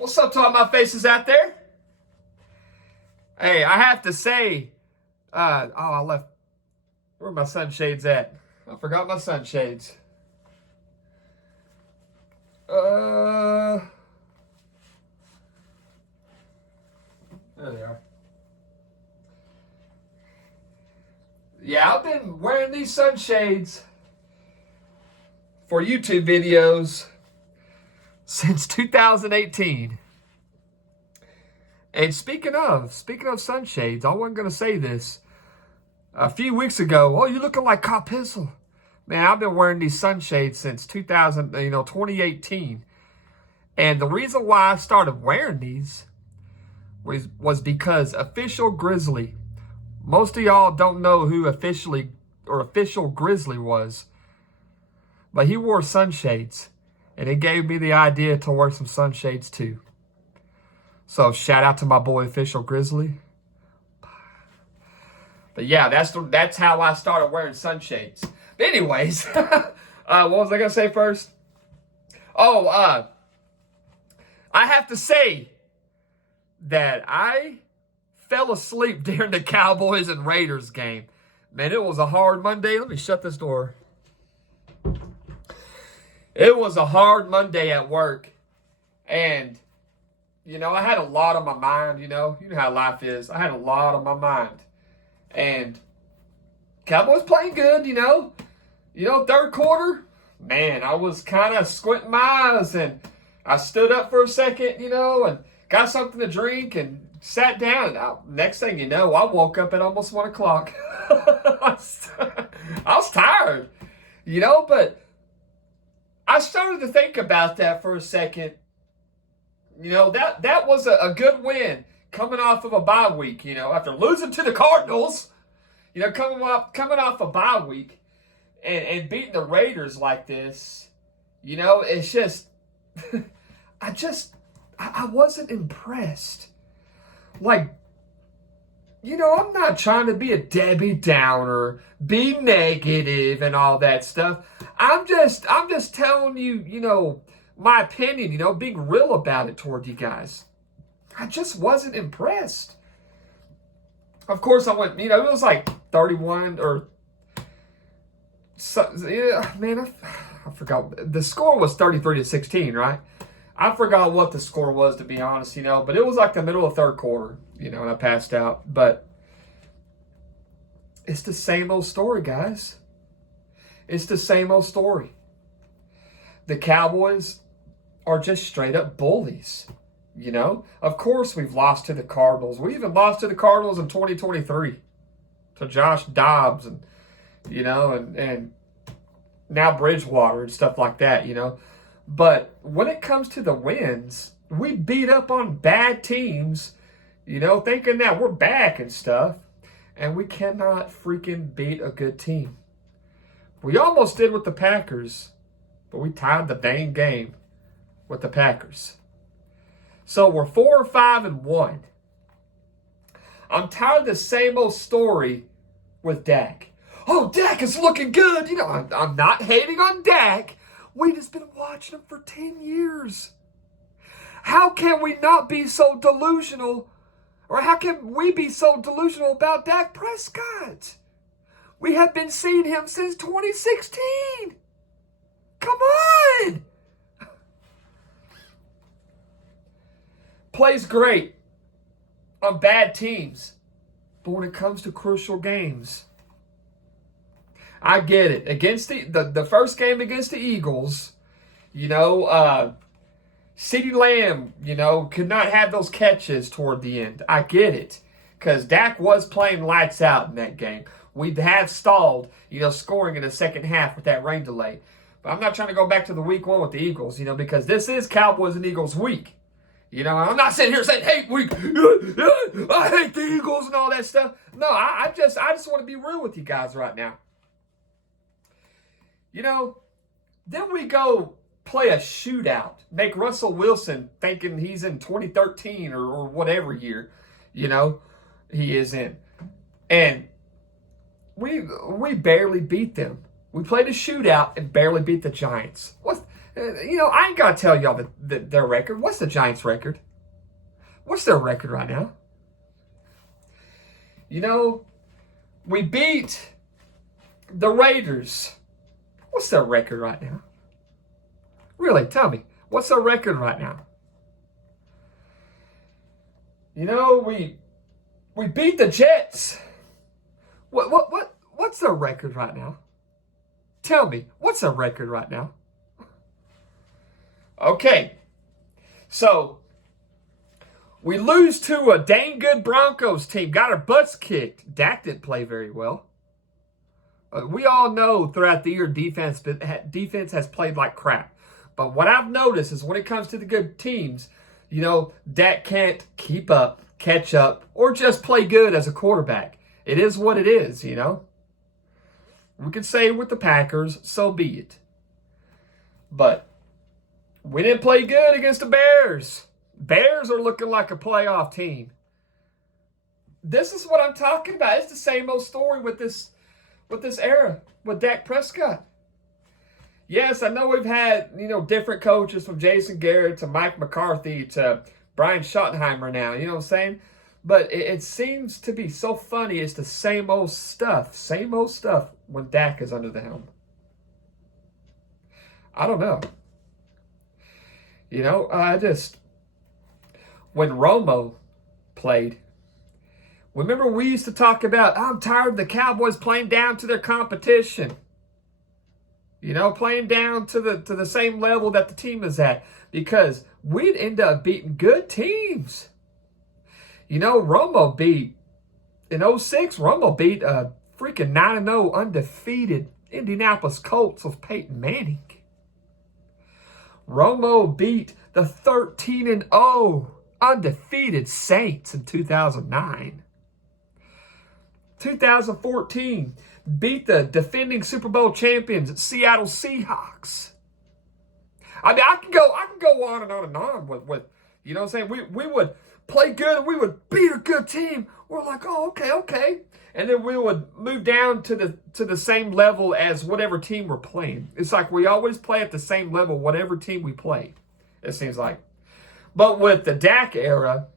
What's up to all my faces out there? Hey, I have to say, I left, where are my sunshades at? I forgot my sunshades. There they are. Yeah, I've been wearing these sunshades for YouTube videos since 2018. And speaking of sunshades, I wasn't going to say this. A few weeks ago, oh, you're looking like Cop Pistol. Man, I've been wearing these sunshades since 2018. And the reason why I started wearing these was because Official Grizzly. Most of y'all don't know who Official Grizzly was. But he wore sunshades. And it gave me the idea to wear some sunshades too. So shout out to my boy Official Grizzly. But yeah, that's how I started wearing sunshades. But anyways, what was I gonna say first? Oh, I have to say that I fell asleep during the Cowboys and Raiders game. Man, it was a hard Monday. Let me shut this door. It was a hard Monday at work. And, I had a lot on my mind, you know how life is. I had a lot on my mind. And Cowboys playing good, third quarter. Man, I was kind of squinting my eyes and I stood up for a second, and got something to drink and sat down. Next thing you know, I woke up at almost 1 o'clock. I was tired, but I started to think about that for a second. That was a good win coming off of a bye week, after losing to the Cardinals, coming off a bye week and beating the Raiders like this, it's just, I wasn't impressed. Like, I'm not trying to be a Debbie Downer, be negative and all that stuff. I'm just telling you, my opinion, being real about it toward you guys. I just wasn't impressed. Of course, I went, it was like 31 or so, yeah, man, I forgot. The score was 33-16, right? I forgot what the score was, to be honest, but it was like the middle of third quarter, and I passed out. But it's the same old story, guys. It's the same old story. The Cowboys are just straight up bullies, Of course, we've lost to the Cardinals. We even lost to the Cardinals in 2023 to Josh Dobbs and, and now Bridgewater and stuff like that, But when it comes to the wins, we beat up on bad teams, thinking that we're back and stuff. And we cannot freaking beat a good team. We almost did with the Packers, but we tied the dang game with the Packers. So we're 4-5-1. I'm tired of the same old story with Dak. Oh, Dak is looking good. I'm not hating on Dak. We've just been watching him for 10 years. How can we not be so delusional? Or how can we be so delusional about Dak Prescott? We have been seeing him since 2016. Come on. Plays great on bad teams. But when it comes to crucial games, I get it. Against the first game against the Eagles, CeeDee Lamb, could not have those catches toward the end. I get it. Because Dak was playing lights out in that game. We have stalled, scoring in the second half with that rain delay. But I'm not trying to go back to the week one with the Eagles, because this is Cowboys and Eagles week. I'm not sitting here saying, hate week. I hate the Eagles and all that stuff. No, I just want to be real with you guys right now. Then we go play a shootout, make Russell Wilson thinking he's in 2013 or whatever year, he is in. And we barely beat them. We played a shootout and barely beat the Giants. I ain't got to tell y'all their record. What's the Giants' record? What's their record right now? We beat the Raiders. What's their record right now? Really, tell me. What's their record right now? We beat the Jets. What's their record right now? Tell me, what's their record right now? Okay, so we lose to a dang good Broncos team. Got our butts kicked. Dak didn't play very well. We all know throughout the year defense has played like crap. But what I've noticed is when it comes to the good teams, Dak can't keep up, catch up, or just play good as a quarterback. It is what it is, We could say with the Packers, so be it. But we didn't play good against the Bears. Bears are looking like a playoff team. This is what I'm talking about. It's the same old story with this era, with Dak Prescott. Yes, I know we've had, different coaches from Jason Garrett to Mike McCarthy to Brian Schottenheimer now, you know what I'm saying? But it seems to be so funny. It's the same old stuff when Dak is under the helm. I don't know. When Romo played, remember we used to talk about, I'm tired of the Cowboys playing down to their competition. Playing down to the same level that the team is at. Because we'd end up beating good teams. Romo beat, in 2006, Romo beat a freaking 9-0 undefeated Indianapolis Colts of Peyton Manning. Romo beat the 13-0 undefeated Saints in 2009. 2014, beat the defending Super Bowl champions Seattle Seahawks. I mean, I can go on and on and on with you know what I'm saying? We would play good and we would beat a good team. We're like, oh, okay. And then we would move down to the same level as whatever team we're playing. It's like we always play at the same level, whatever team we play, it seems like. But with the Dak era,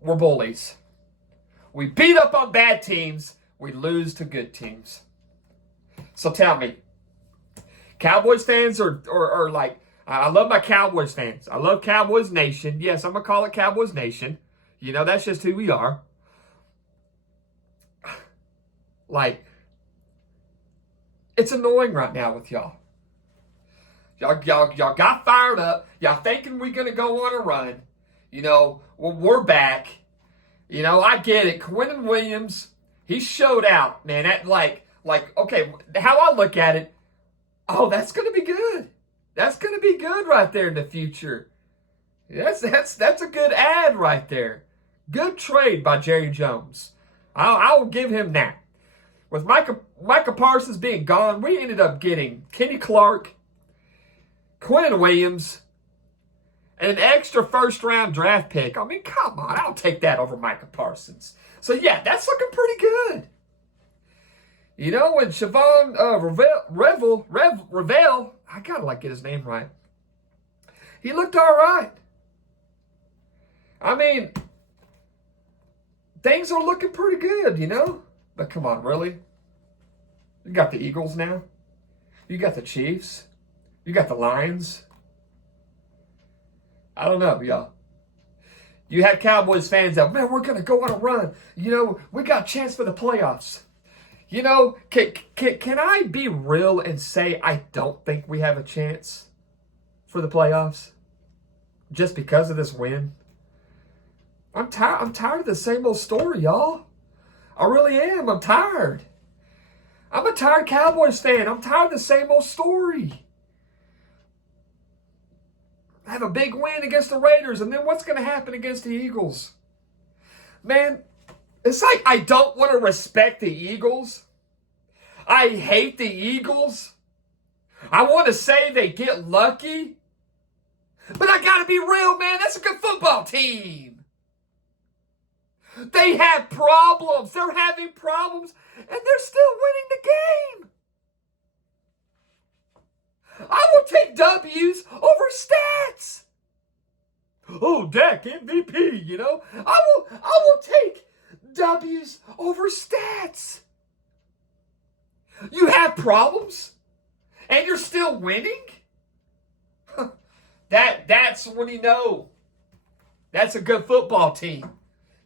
we're bullies. We beat up on bad teams. We lose to good teams. So tell me, Cowboys fans are like, I love my Cowboys fans. I love Cowboys Nation. Yes, I'm going to call it Cowboys Nation. That's just who we are. Like, it's annoying right now with y'all. Y'all got fired up. Y'all thinking we're going to go on a run. Well, we're back. I get it. Quinnen Williams, he showed out, man. That okay, how I look at it, oh, that's going to be good. That's going to be good right there in the future. That's a good ad right there. Good trade by Jerry Jones. I'll give him that. With Micah Parsons being gone, we ended up getting Kenny Clark, Quinnen Williams, and an extra first-round draft pick. I mean, come on. I'll take that over Micah Parsons. So, yeah, that's looking pretty good. When Siobhan Revel, I got to get his name right. He looked all right. I mean, things are looking pretty good, But come on, really? You got the Eagles now. You got the Chiefs. You got the Lions. I don't know, y'all. You have Cowboys fans that, man, we're going to go on a run. We got a chance for the playoffs. Can I be real and say I don't think we have a chance for the playoffs? Just because of this win? I'm tired of the same old story, y'all. I really am. I'm tired. I'm a tired Cowboys fan. I'm tired of the same old story. Have a big win against the Raiders, and then what's going to happen against the Eagles? Man, it's like I don't want to respect the Eagles. I hate the Eagles. I want to say they get lucky. But I got to be real, man. That's a good football team. They have problems. They're having problems, and they're still winning the game. quarterback, MVP, you know. I will take W's over stats. You have problems and you're still winning? That's when you know that's a good football team.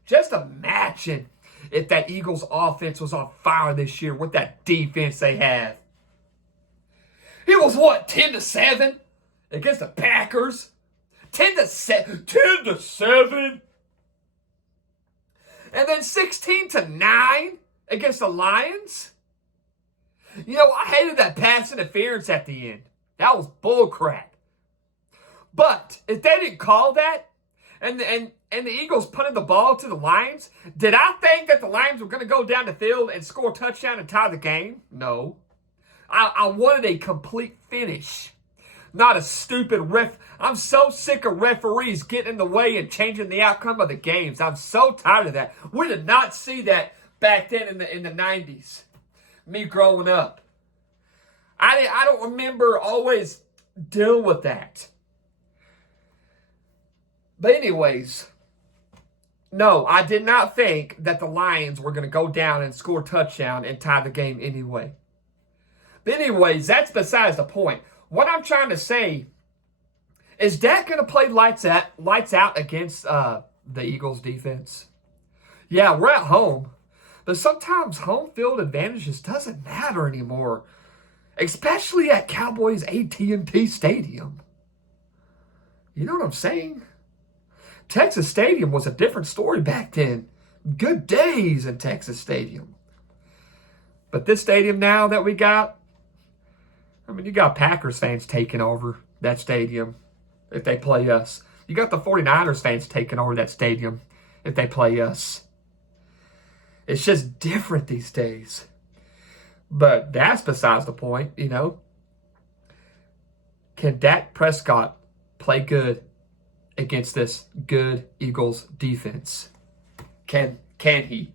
Just imagine if that Eagles offense was on fire this year with that defense they have. It was what, 10-7 against the Packers? 10-7. 10-7. And then 16-9 against the Lions. You know, I hated that pass interference at the end. That was bullcrap. But if they didn't call that, and the Eagles punted the ball to the Lions, did I think that the Lions were going to go down the field and score a touchdown and tie the game? No. I wanted a complete finish, not a stupid ref. I'm so sick of referees getting in the way and changing the outcome of the games. I'm so tired of that. We did not see that back then in the 90s, me growing up. I don't remember always dealing with that. But anyways, no, I did not think that the Lions were going to go down and score a touchdown and tie the game anyway. But anyways, that's besides the point. What I'm trying to say is Dak going to play lights out against the Eagles defense? Yeah, we're at home. But sometimes home field advantage just doesn't matter anymore. Especially at Cowboys AT&T Stadium. You know what I'm saying? Texas Stadium was a different story back then. Good days in Texas Stadium. But this stadium now that we got, I mean, you got Packers fans taking over that stadium if they play us. You got the 49ers fans taking over that stadium if they play us. It's just different these days. But that's besides the point, you know. Can Dak Prescott play good against this good Eagles defense? Can he?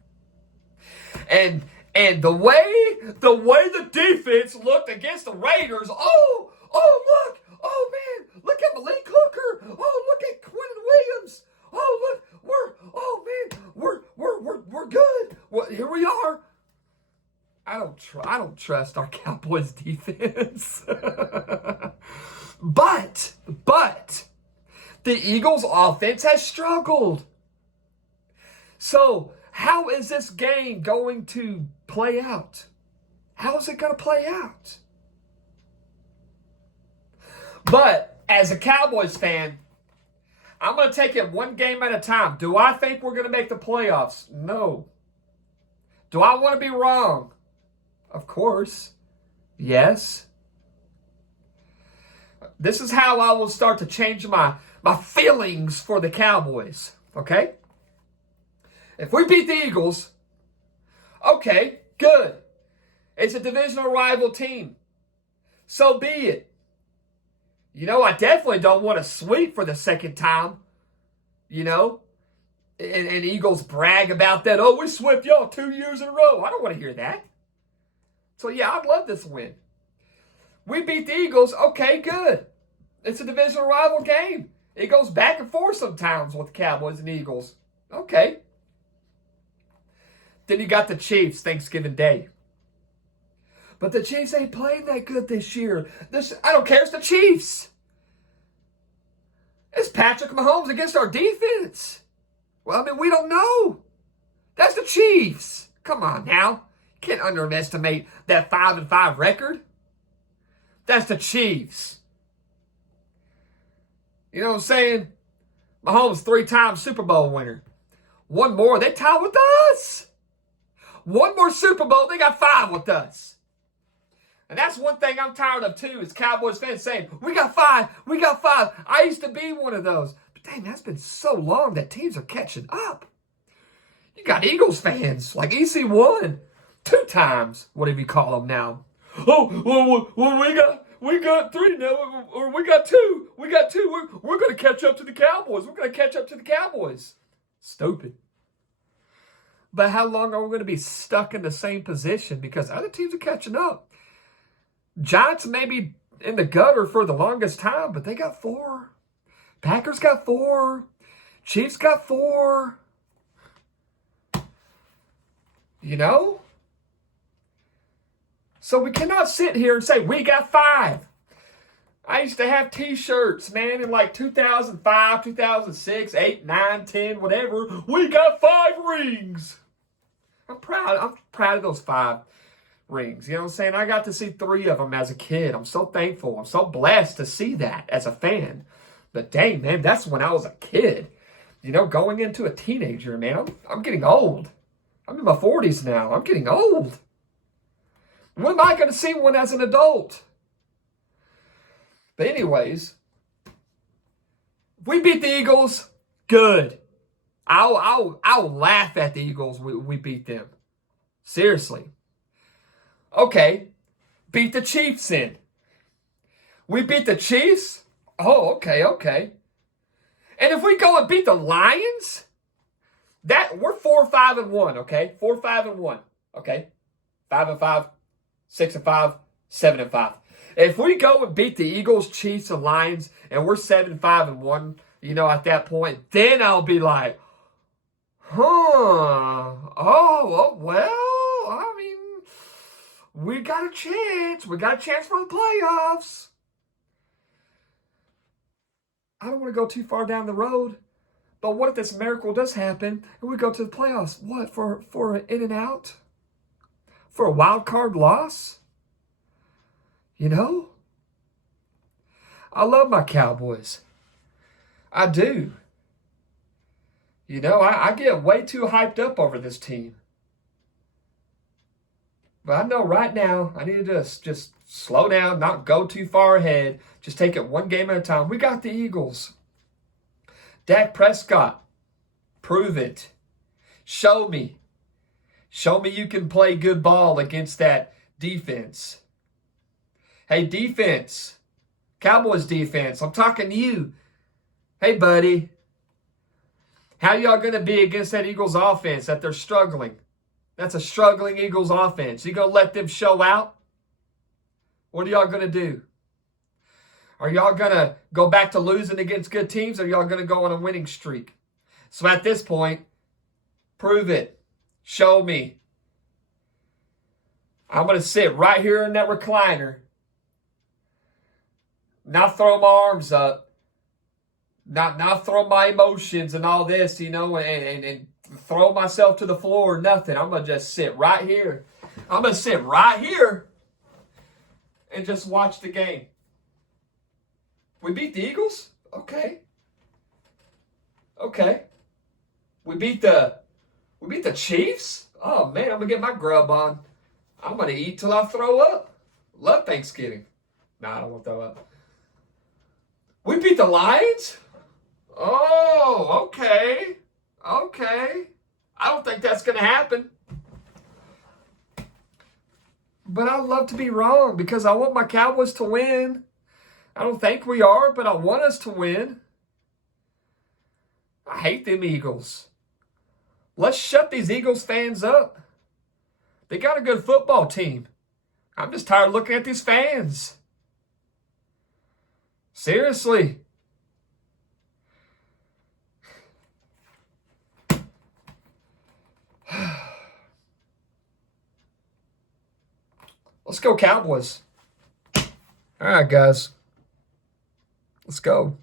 And the way the defense looked against the Raiders, oh man, look at Malik Hooker. Oh, look at Quentin Williams. Oh, look, we're good. Well, here we are. I don't trust our Cowboys defense. But the Eagles offense has struggled. So how is this game going to play out? How is it going to play out? But as a Cowboys fan, I'm going to take it one game at a time. Do I think we're going to make the playoffs? No. Do I want to be wrong? Of course. Yes. This is how I will start to change my feelings for the Cowboys. Okay? If we beat the Eagles, okay, good. It's a divisional rival team. So be it. You know, I definitely don't want to sweep for the second time. You know? And Eagles brag about that. Oh, we swept y'all 2 years in a row. I don't want to hear that. So, yeah, I'd love this win. We beat the Eagles. Okay, good. It's a divisional rival game. It goes back and forth sometimes with the Cowboys and Eagles. Okay. Then you got the Chiefs Thanksgiving Day. But the Chiefs ain't playing that good this year. I don't care. It's the Chiefs. It's Patrick Mahomes against our defense. Well, I mean, we don't know. That's the Chiefs. Come on now. Can't underestimate that 5-5 record. That's the Chiefs. You know what I'm saying? Mahomes 3-time Super Bowl winner. One more, they tie with us. One more Super Bowl, they got 5 with us. And that's one thing I'm tired of too, is Cowboys fans saying, we got 5. I used to be one of those. But dang, that's been so long that teams are catching up. You got Eagles fans like EC1. 2 times, whatever you call them now. Oh, well, we got 3 now, or we got 2. We got 2. We're going to catch up to the Cowboys. Stupid. But how long are we going to be stuck in the same position? Because other teams are catching up. Giants may be in the gutter for the longest time, but they got 4. Packers got 4. Chiefs got 4. You know? So we cannot sit here and say, we got 5. I used to have t-shirts, man, in like 2005, 2006, 8, 9, 10, whatever. We got 5 rings. I'm proud of those 5 rings. You know what I'm saying? I got to see 3 of them as a kid. I'm so thankful. I'm so blessed to see that as a fan. But dang, man, that's when I was a kid. You know, going into a teenager, man. I'm getting old. I'm in my 40s now. I'm getting old. When am I going to see one as an adult? But anyways, if we beat the Eagles, good. I'll laugh at the Eagles when we beat them. Seriously. Okay, beat the Chiefs in. We beat the Chiefs? Oh, okay. And if we go and beat the Lions, we're 4-5-1, okay? 4-5-1, okay? 5-5, 6-5, 7-5. If we go and beat the Eagles, Chiefs, and Lions, and we're 7-5-1, you know, at that point, then I'll be like, well, I mean, we got a chance. We got a chance for the playoffs. I don't want to go too far down the road, but what if this miracle does happen and we go to the playoffs? What, for an in and out? For a wild card loss? You know? I love my Cowboys. I do. You know, I get way too hyped up over this team. But I know right now I need to just slow down, not go too far ahead. Just take it one game at a time. We got the Eagles. Dak Prescott, prove it. Show me. Show me you can play good ball against that defense. Hey, defense. Cowboys defense, I'm talking to you. Hey, buddy. How y'all going to be against that Eagles offense that they're struggling? That's a struggling Eagles offense. You going to let them show out? What are y'all going to do? Are y'all going to go back to losing against good teams, or are y'all going to go on a winning streak? So at this point, prove it. Show me. I'm going to sit right here in that recliner. Not throw my arms up. Not throw my emotions and all this, you know, and throw myself to the floor or nothing. I'm going to just sit right here. I'm going to sit right here and just watch the game. We beat the Eagles? Okay. We beat the Chiefs? Oh, man, I'm going to get my grub on. I'm going to eat till I throw up. Love Thanksgiving. Nah, I don't want to throw up. We beat the Lions? Oh, okay. I don't think that's going to happen. But I'd love to be wrong because I want my Cowboys to win. I don't think we are, but I want us to win. I hate them Eagles. Let's shut these Eagles fans up. They got a good football team. I'm just tired of looking at these fans. Seriously. Let's go Cowboys. All right, guys. Let's go.